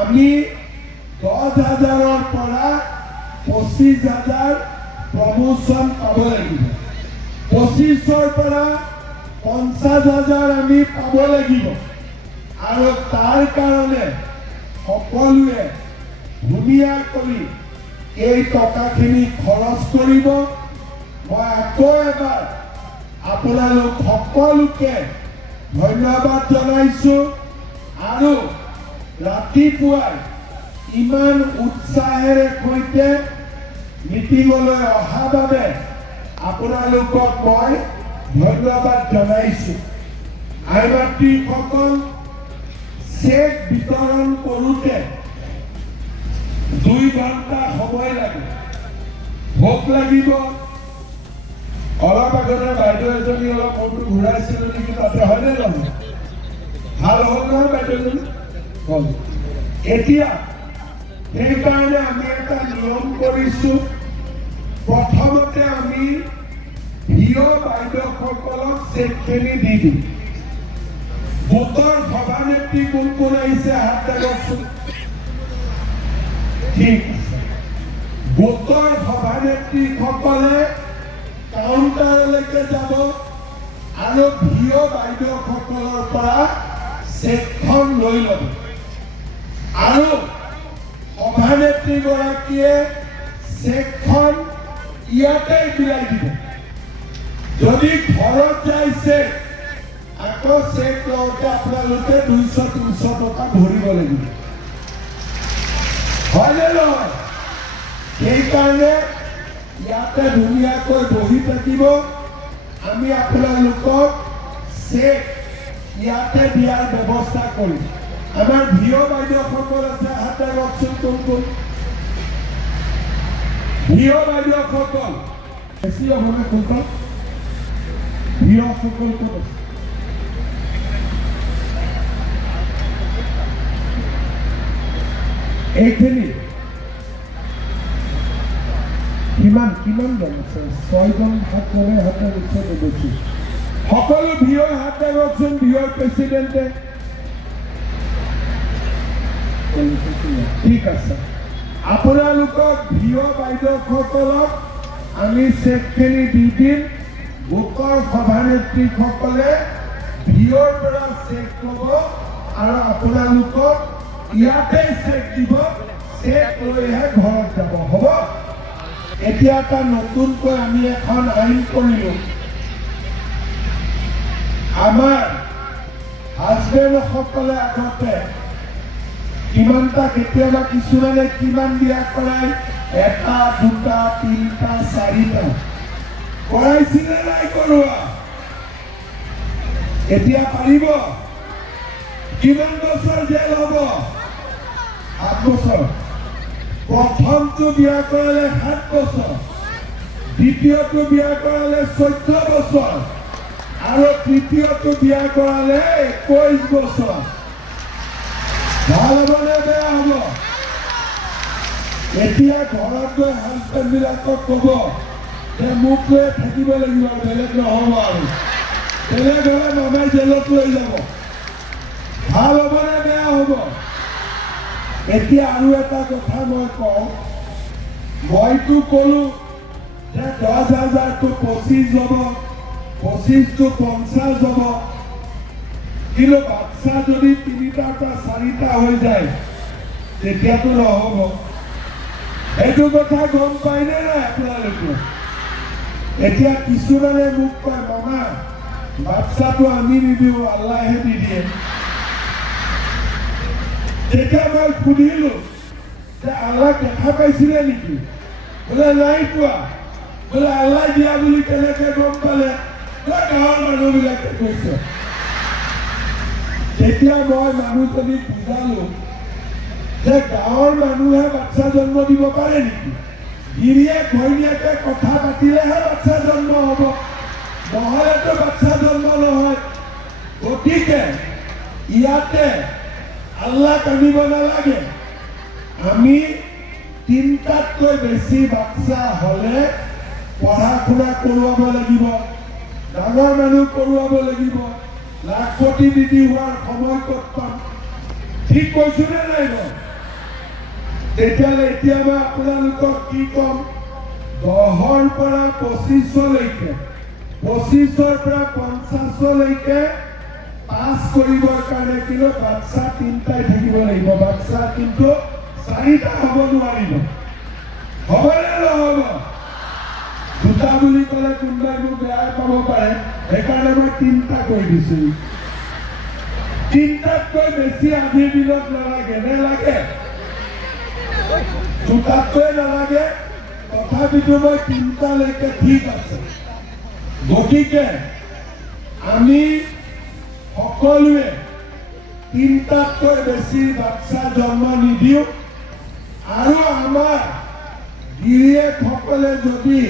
আমি 10,000-ৰ পৰা 25,000 প্ৰমোচন পাব লাগিব। 25ৰ পৰা 50,000 আমি পাব লাগিব। আৰু তাৰ কাৰণে সকলোৱে ধুনীয়া কৰি এই টকাখিনি খৰচ কৰিব। মই আকৌ এবাৰ আপোনালোক সকলোকে ধন্যবাদ জনাইছোঁ। আৰু ৰাতিপুৱাই ইমান উৎসাহেৰে সৈতে মিটিঙলৈ অহা বাবে আপোনালোকক মই ধন্যবাদ জনাইছোঁ। আই মাতৃসকল, চেক বিতৰণ কৰোঁতে 2 ঘণ্টা সময় লাগে। ভোক লাগিব। অলপ আগতে বাইদেউ এজনী অলপ মনটো ঘূৰাইছিল নেকি তাতে, হয়নে নহয়? ভাল হ'ল নহয় বাইদেউজনী? হ'ল। এতিয়া সেইকাৰণে আমি এটা নিয়ম কৰিছোঁ। প্ৰথমতে আমি ভিঅ বাইদেউসকলক চেকখিনি দি দিম। গোটৰ সভানেত্ৰী কোন কোন আহিছে হাত দাঙকচোন। ঠিক আছে। গোটৰ সভানেত্ৰীসকলে কাউণ্টাৰলৈকে যাব আৰু ভিঅ বাইদেউসকলৰ পৰা চেকখন লৈ ল'ব। আৰু সভানেত্ৰীগৰাকীয়ে চেকখন ইয়াতে বিলাই দিব। যদি ঘৰত যাইছে আকৌ চেক লওঁতে আপোনালোকে 200-300 টকা ভৰিব লাগিব। হয়নে নহয়? সেইকাৰণে ইয়াতে ধুনীয়াকৈ বহি থাকিব। আমি আপোনালোকক চেক ইয়াতে দিয়াৰ ব্যৱস্থা কৰিম। আমাৰ ভিঅ বাইদেউসকল আছে, হাত দাঙকচোন কোন কোন। ভিঅ বাইদেউসকল বেছি হ'বনে কোনখন? ভিঅসকল ক'ত আছে? এইখিনি কিমান জন আছে? 6 জন হাত ললে হাত দাঙিছে বেছি। সকলো ভিঅ হাত দাঙকচোন। ভিঅৰ প্ৰেচিডেণ্টে। ঠিক আছে। আপোনালোকক ভিঅ বাইদেউসকলক আমি চেকখিনি দি দিম। গোটৰ সভানেত্ৰীসকলে ভিঅৰ পৰা চেক ল'ব আৰু আপোনালোকক ইয়াতে চেক দিব। চেক লৈহে ঘৰত যাব। হ'ব? এতিয়া এটা নতুনকৈ আমি এখন আইন কৰিলোঁ। আমাৰ হাজবেণ্ডসকলে আগতে কিমানটা, কেতিয়াবা কিছুমানে কিমান বিয়া কৰায়, 1, 2, 3, 4টা কৰাইছিলে নাই কৰোৱা? এতিয়া পাৰিব? কিমান বছৰ জেল হ'ব? 7 বছৰ। প্ৰথমটো বিয়া কৰালে 7 বছৰ, দ্বিতীয়টো বিয়া কৰালে 14 বছৰ আৰু তৃতীয়টো বিয়া কৰালে 21 বছৰ। ভাল হ'বনে বেয়া হ'ব? এতিয়া ঘৰত গৈ হাজবেণ্ডবিলাকক ক'ব যে মোক লৈ থাকিব লাগিব, বেলেগ নহ'ব আৰু। বেলেগ হ'লে মামাই জেলত লৈ যাব। ভাল হ'বনে বেয়া হ'ব? এতিয়া আৰু এটা কথা মই কওঁ। মইতো ক'লোঁ যে 10,000টো 25 হ'ব, 25টো 50 হ'ব। কিন্তু বাচ্চা যদি 3টা বা 4টা হৈ যায় তেতিয়াতো নহ'ব। এইটো কথা গম পায়নে নাই আপোনালোকে? এতিয়া কিছুমানে মোক কয়, মামা বাচ্চাটো আমি নিদিওঁ, আল্লাহে দি দিয়ে। তেতিয়া মই সুধিলোঁ যে আল্লাহ দেখা পাইছিলে নেকি? বোলে নাই পোৱা। বোলে আল্লাহ দিয়া বুলি কেনেকৈ গম পালে? গাঁৱৰ মানুহবিলাকে কৈছে। তেতিয়া মই মানুহজনীক বুজালোঁ যে গাঁৱৰ মানুহে বাচ্চা জন্ম দিব পাৰে নেকি? গিৰিয়েক ঘৈণীয়েকে কথা পাতিলেহে বাচ্চা জন্ম হ'ব, নহ'লেতো বাচ্চা জন্ম নহয়। গতিকে ইয়াতে আল্লাহ কান্দিব নালাগে। আমি 3টাতকৈ বেছি বাচ্চা হ'লে পঢ়া শুনা কৰোৱাব লাগিব, ডাঙৰ মানুহ কৰোৱাব লাগিব। লাখপতি দিদি হোৱাৰ সময় ক'ত পাম? ঠিক কৈছোনে নাই মই? তেতিয়াহ'লে এতিয়া মই আপোনালোকক কি ক'ম, 10ৰ পৰা 25লৈকে, 25ৰ পৰা 50লৈকে পাছ কৰিবৰ কাৰণে কিন্তু বাচ্চা 3টাই থাকিব লাগিব। বাচ্চা কিন্তু 4টা হ'ব নোৱাৰিব। হ'বনে নহ'ব? 2টা বুলি ক'লে কোনোবাই মোক বেয়া পাব পাৰে, সেইকাৰণে মই 3টা কৈ দিছোঁ। 3টাতকৈ বেছি আজিৰ দিনত নালাগে, নেলাগে? 2টাতকৈ নালাগে, তথাপিতো মই 3টালৈকে ঠিক আছে। গতিকে আমি সকলোৱে 3টাতকৈ বেছি বাচ্চা জন্ম নিদিওঁ। আৰু আমাৰ গিৰিয়েকসকলে যদি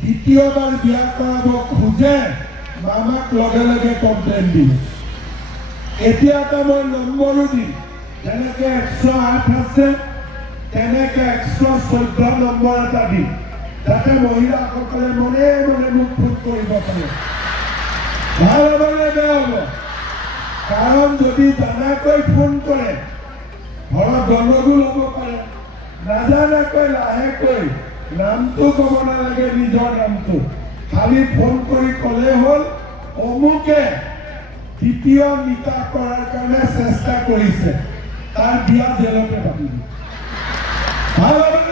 দ্বিতীয়বাৰ বিয়া কৰাব খোজে, মামাক লগে লগে কমপ্লেইন দিম। এতিয়া এটা মই নম্বৰো দিম, যেনেকে 108 আছে তেনেকে 114 নম্বৰ এটা দিম, যাতে মহিলাসকলে মনে মনে মোক ফোন কৰিব পাৰে। ভাল হ'বনে বেয়া হ'ব? কাৰণ যদি জানাকৈ ফোন কৰে, ঘৰত গণ্ডগোল হ'ব পাৰে। নাজানাকৈ লাহেকৈ নামটো ক'ব নালাগে, নিজৰ নামটো খালি ফোন কৰি ক'লে হ'ল, অমুকে দ্বিতীয় নিকাহ কৰাৰ কাৰণে চেষ্টা কৰিছে, তাৰ বিয়া জেলতে পাতিব। ভাল হ'ব।